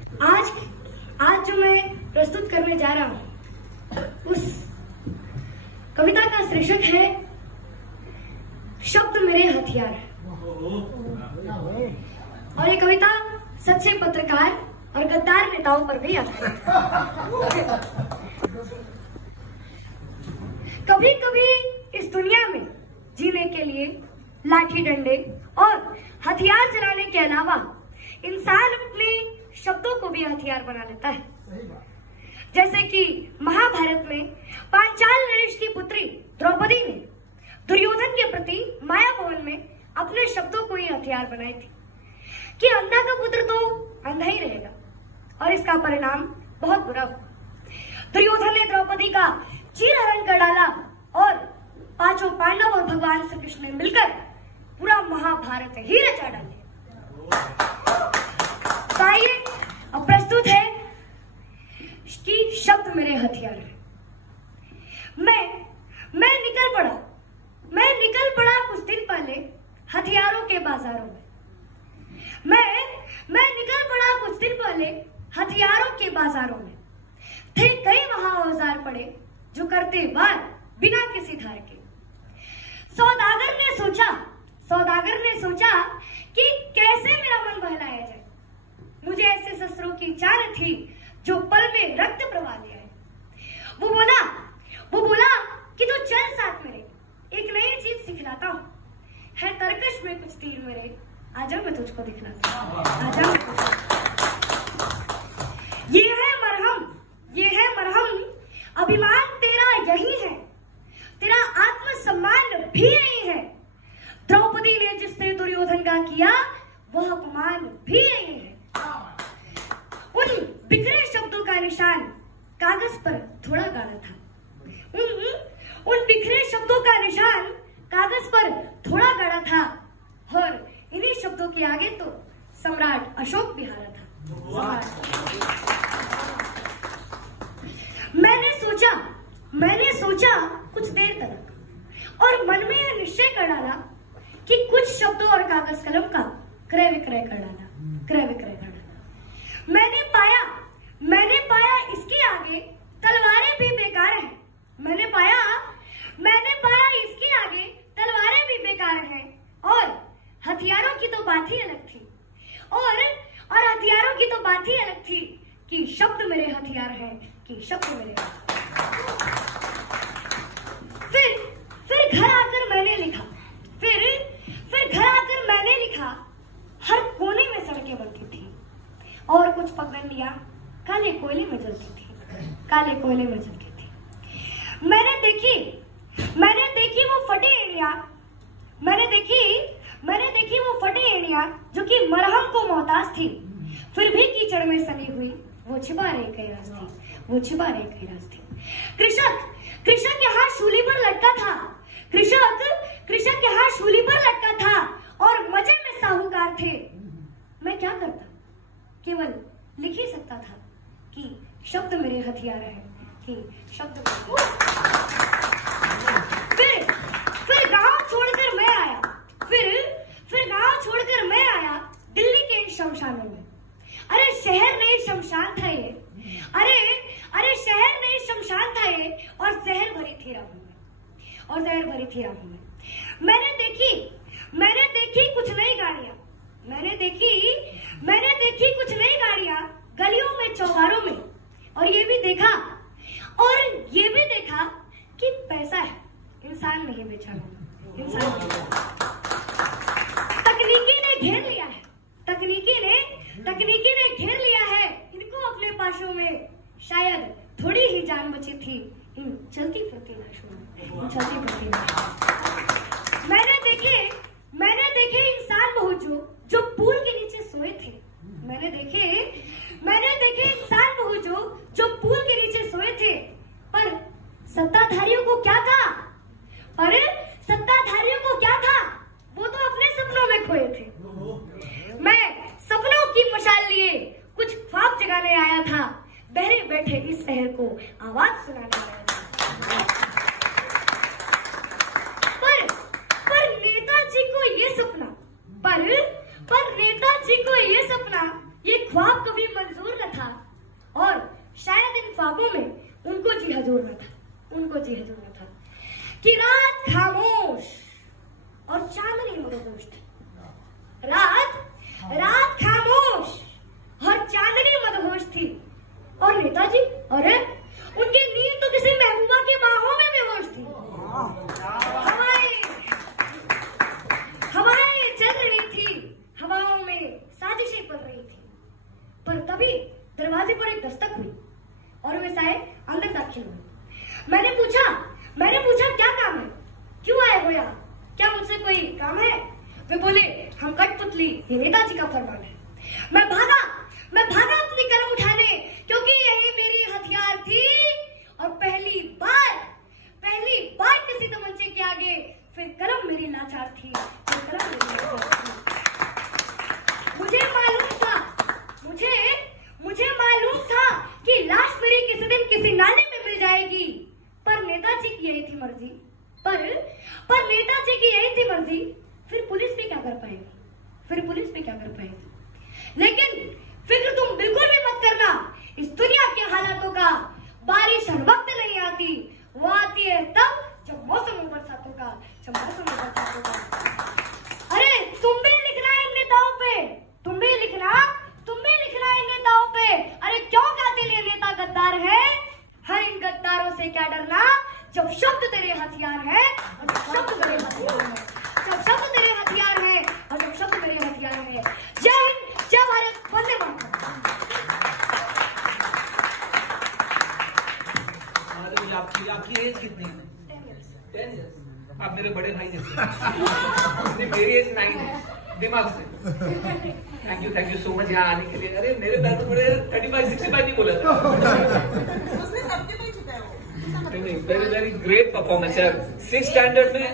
आज जो मैं प्रस्तुत करने जा रहा हूँ, उस कविता का शीर्षक है शब्द मेरे हथियार। और ये कविता सच्चे पत्रकार और गद्दार नेताओं पर भी आधारित है। कभी कभी इस दुनिया में जीने के लिए लाठी डंडे और हथियार चलाने के अलावा इंसान अपने शब्दों को भी हथियार बना लेता है। जैसे कि महाभारत में पांचाल नरेश की पुत्री द्रौपदी ने दुर्योधन के प्रति माया भवन में अपने शब्दों को ही हथियार बनाए थे कि अंधा का पुत्र तो अंधा ही रहेगा, और इसका परिणाम बहुत बुरा हुआ। दुर्योधन ने द्रौपदी का चीरहरण कर डाला और पांचों पांडव और भगवान श्री कृष्ण ने मिलकर पूरा महाभारत ही रचा डाले। आइए अब प्रस्तुत है कि शब्द मेरे हथियार है। मैं निकल पड़ा कुछ दिन पहले हथियारों के बाजारों में। मैं निकल पड़ा कुछ दिन पहले हथियारों के बाजारों में। थे कई वहां औजार पड़े जो करते वार बिना किसी धार के। सौदागर ने सोचा कि कैसे मेरा मन बहलाया जाए। मुझे ऐसे शस्त्रों की चाह थी जो पल में रक्त प्रवाह ले आए। वो बोला कि तू चल साथ मेरे, एक नई चीज सिखलाता हूँ। है तरकश में कुछ तीर मेरे, आजा मैं तुझको दिखलाता हूँ। आजा मैं तुझको। ये है मरहम, अभिमान तेरा यही है, तेरा आत्मसम्मान भी यही है। द्रौपदी ने जिसने दुर्योधन का किया वह अपमान भी यही है। उन बिखरे शब्दों का निशान कागज पर थोड़ा गाढ़ा था। उन बिखरे शब्दों का निशान कागज पर थोड़ा गाढ़ा था, और इन्हीं शब्दों के आगे तो सम्राट अशोक भी हारा था। मैंने सोचा कुछ देर तक और मन में यह निश्चय कर डाला कि कुछ शब्दों और कागज कलम का क्रय विक्रय कर डाला। मैंने पाया इसके आगे तलवारें भी बेकार हैं। मैंने पाया इसके आगे तलवारें भी बेकार हैं, और हथियारों की तो बात ही अलग थी। और हथियारों की तो बात ही अलग थी कि शब्द मेरे हथियार हैं, कि शब्द मेरे फिर घर आकर मैंने लिखा हर कोने में सड़कें बनती थी और कुछ पगडंडियां काले कोयले में जलती थी। मैंने देखी वो फटी एड़ियां जो कि मरहम को मोहताज थी, फिर भी कीचड़ में सनी हुई वो छिपा रही कई राज थी। कृषक यहाँ शूली पर लटका था, और मजे में साहूकार थे। मैं क्या करता, केवल लिख ही सकता था कि शब्द मेरे हथियार हैं, कि शब्द फिर गांव छोड़कर मैं आया दिल्ली के इन शमशानों में। अरे शहर नहीं शमशान था ये, और जहर भरी थी राहों में। मैंने देखी कुछ नई गाड़ियां गलियों में, चौबारों में, और ये भी देखा कि पैसा है, इंसान नहीं बेचा गया। तकनीकी ने घेर लिया है इनको अपने पाशों में। शायद थोड़ी ही जान बची थी इन चलती फिरती लाशों में। मैंने देखे इंसान बहुत जो पुल के नीचे सोए थे। मैंने देखे इंसान बहुत जो पुल के नीचे सोए थे, पर सत्ताधारियों को क्या था? वो तो अपने सपनों में खोए थे। मैं सपनों की मशाल लिए कुछ ख्वाब जगाने आया था, बहरे बैठे इस शहर को आवाज सुनाने आया था। पर नेताजी को ये सपना, ये ख्वाब कभी मंजूर और उनकी नींद तो किसी महबूबा के बाहों में बेहोश थी। हवाएं चल रही थी, हवाओं में साजिशें पल रही थी, पर तभी दरवाजे पर एक दस्तक हुई और वे साए अंदर दाखिल हुए। मैंने पूछा क्या काम है, क्यों आए हो यहाँ, क्या मुझसे कोई काम है? वे बोले, हम कठपुतली, ये नेताजी का फरमान है। मैं भागा अपनी कलम उठाने, क्योंकि यही मेरी हथियार थी। और पहली बार किसी तमंचे के आगे फिर कलम मेरी लाचार थी। मुझे मालूम था कि लाश मेरी किसी दिन किसी नाले में मिल जाएगी, पर नेताजी की यही थी मर्जी। पर नेताजी की यही थी मर्जी, फिर पुलिस भी क्या कर पाएगी? लेकिन फिक्र तुम बिल्कुल भी मत करना, इस दुनिया के हालातों का। बारिश हर वक्त नहीं आती, वो आती है तब जब मौसम हो बरसातों का। अरे तुम भी लिखना इन नेताओं पे, अरे क्यों कातिल ये नेता गद्दार है? हर इन गद्दारों से क्या डरना, जब शब्द तेरे हथियार है और जब शब्द मेरे हथियार है। जय हिंद, जय भारत, वंदे मातरम। आपकी एज कितनी है? 10 years। आप मेरे बड़े भाई जैसे। मेरी एज 9 है दिमाग से। थैंक यू सो मच यहाँ आने के लिए। अरे मेरे पैर तो बड़े 35-65 नहीं बोला था। उसने सबके पे चुका है वो। नहीं, वेरी ग्रेट परफॉर्मेंस यार। 6th स्टैंडर्ड में